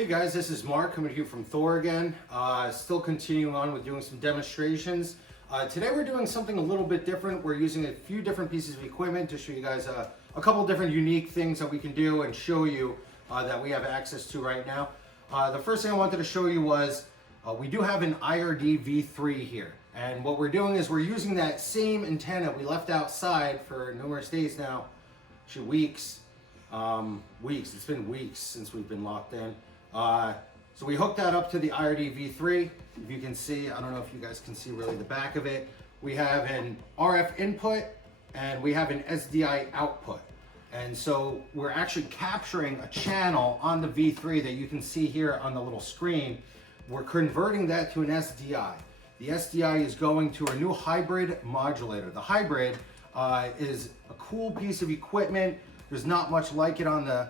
Hey guys, this is Mark coming to you from Thor again. Still continuing on with doing some demonstrations. Today we're doing something a little bit different. We're using a few different pieces of equipment to show you guys a couple different unique things that we can do and show you that we have access to right now. The first thing I wanted to show you was we do have an ISDB-T here. And what we're doing is we're using that same antenna we left outside for numerous days now, actually weeks. It's been weeks since we've been locked in. So we hooked that up to the ISDB-T. If you can see, I don't know if you guys can see really the back of it. We have an RF input and we have an SDI output. And so we're actually capturing a channel on the V3 that you can see here on the little screen. We're converting that to an SDI. The SDI is going to a new hybrid modulator. The hybrid is a cool piece of equipment. There's not much like it on the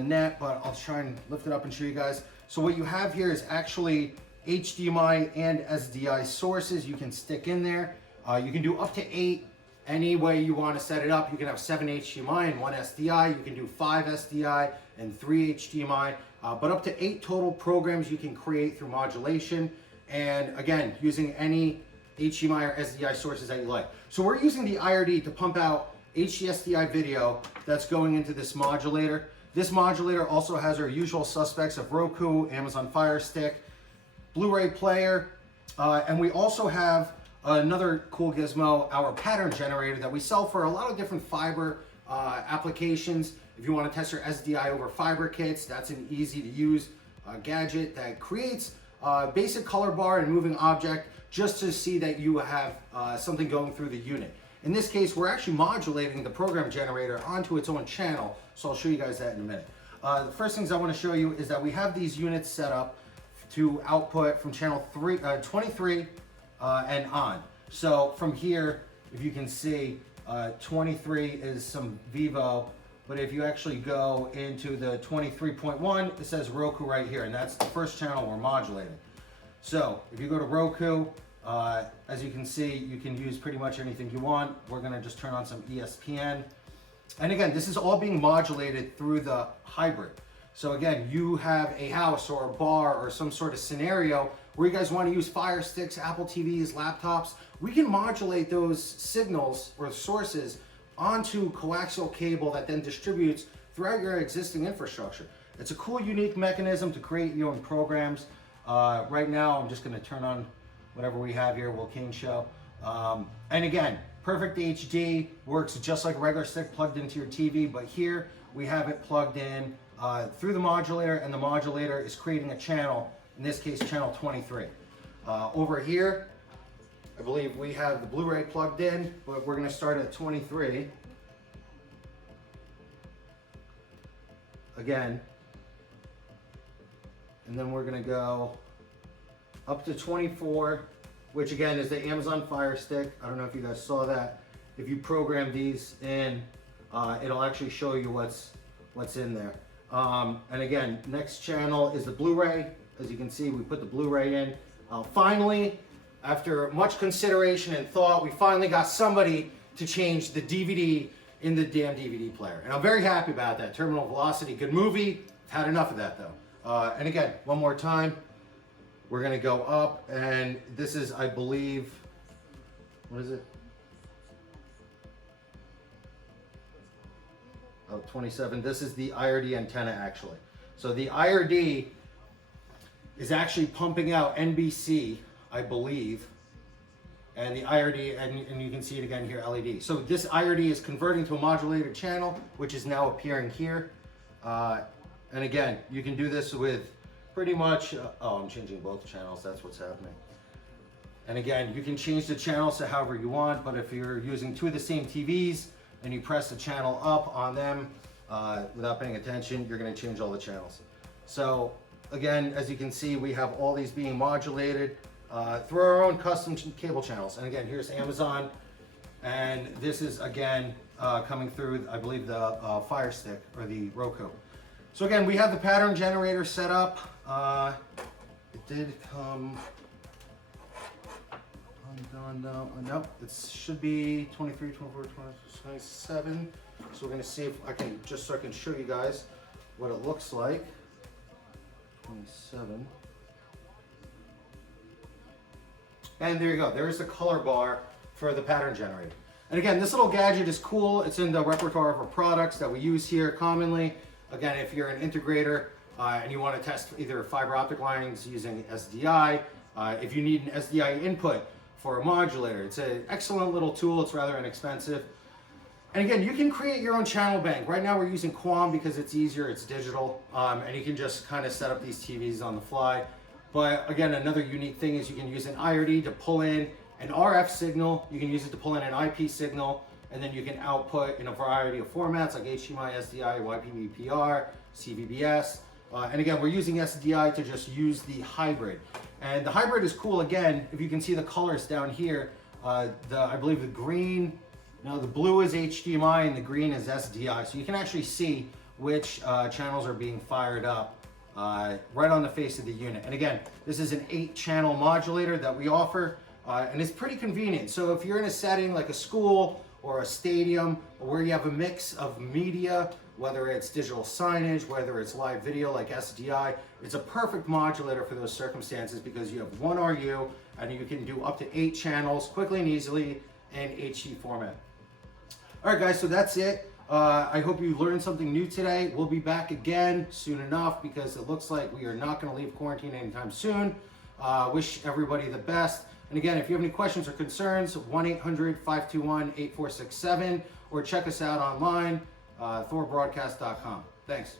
net, but I'll try and lift it up and show you guys. So what you have here is actually HDMI and SDI sources you can stick in there. You can do up to 8 any way you want to set it up. You can have 7 HDMI and 1 SDI. You can do 5 SDI and 3 HDMI, but up to 8 total programs you can create through modulation. And again, using any HDMI or SDI sources that you like. So we're using the IRD to pump out HD-SDI video that's going into this modulator. This modulator also has our usual suspects of Roku, Amazon Firestick, Blu Ray player, and we also have another cool gizmo, our pattern generator that we sell for a lot of different fiber applications. If you want to test your SDI over fiber kits, that's an easy to use gadget that creates basic color bar and moving object just to see that you have something going through the unit. In this case, we're actually modulating the program generator onto its own channel, so I'll show you guys that in a minute. The first things I want to show you is that we have these units set up to output from channel 23 and on. So from here, if you can see, 23 is some Vivo, but if you actually go into the 23.1, it says Roku right here, and that's the first channel we're modulating. So if you go to Roku, as you can see, you can use pretty much anything you want. We're gonna just turn on some ESPN. And again, this is all being modulated through the hybrid. So again, you have a house or a bar or some sort of scenario where you guys wanna use Fire Sticks, Apple TVs, laptops. We can modulate those signals or sources onto coaxial cable that then distributes throughout your existing infrastructure. It's a cool, unique mechanism to create your own programs. Right now, I'm just gonna turn on whatever we have here, Wilkane Show. And again, perfect HD, works just like a regular stick plugged into your TV, but here we have it plugged in through the modulator, and the modulator is creating a channel, in this case, channel 23. Over here, I believe we have the Blu Ray plugged in, but we're gonna start at 23. Again, and then we're gonna go up to 24, which again is the Amazon Fire Stick. I don't know if you guys saw that. If you program these in, it'll actually show you what's in there. And again, next channel is the Blu Ray. As you can see, we put the Blu Ray in. Finally, after much consideration and thought, we finally got somebody to change the DVD in the damn DVD player. And I'm very happy about that. Terminal Velocity, good movie. I've had enough of that though. And again, one more time. We're gonna go up, and this is, I believe, what is it? Oh, 27. This is the IRD antenna, actually. So the IRD is actually pumping out NBC, I believe, and the IRD, and you can see it again here, LED. So this IRD is converting to a modulated channel, which is now appearing here. And again, you can do this with pretty much, oh, I'm changing both channels, that's what's happening. And again, you can change the channels to however you want, but if you're using 2 of the same TVs and you press the channel up on them without paying attention, you're gonna change all the channels. So again, as you can see, we have all these being modulated through our own custom cable channels. And again, here's Amazon, and this is again coming through, I believe, the Fire Stick or the Roku. So again, we have the pattern generator set up. It did come nope, it should be 23, 24, 27. So we're gonna see if I can, just so I can show you guys what it looks like. 27. And there you go. There's the color bar for the pattern generator. And again, this little gadget is cool. It's in the repertoire of our products that we use here commonly. Again, if you're an integrator and you want to test either fiber optic lines using SDI, if you need an SDI input for a modulator, it's an excellent little tool. It's rather inexpensive. And again, you can create your own channel bank. Right now we're using Quam because it's easier, it's digital, and you can just kind of set up these TVs on the fly. But again, another unique thing is you can use an IRD to pull in an RF signal, you can use it to pull in an IP signal, and then you can output in a variety of formats like HDMI, SDI, YPBPR, CVBS. And again, we're using SDI to just use the hybrid. And the hybrid is cool, again, if you can see the colors down here, I believe the green, no, the blue is HDMI and the green is SDI. So you can actually see which channels are being fired up right on the face of the unit. And again, this is an 8-channel modulator that we offer, and it's pretty convenient. So if you're in a setting like a school or a stadium where you have a mix of media, whether it's digital signage, whether it's live video like SDI, it's a perfect modulator for those circumstances because you have one RU and you can do up to 8 channels quickly and easily in HD format. All right, guys, so that's it. I hope you learned something new today. We'll be back again soon enough because it looks like we are not going to leave quarantine anytime soon. Wish everybody the best. And again, if you have any questions or concerns, 1-800-521-8467, or check us out online, thorbroadcast.com. Thanks.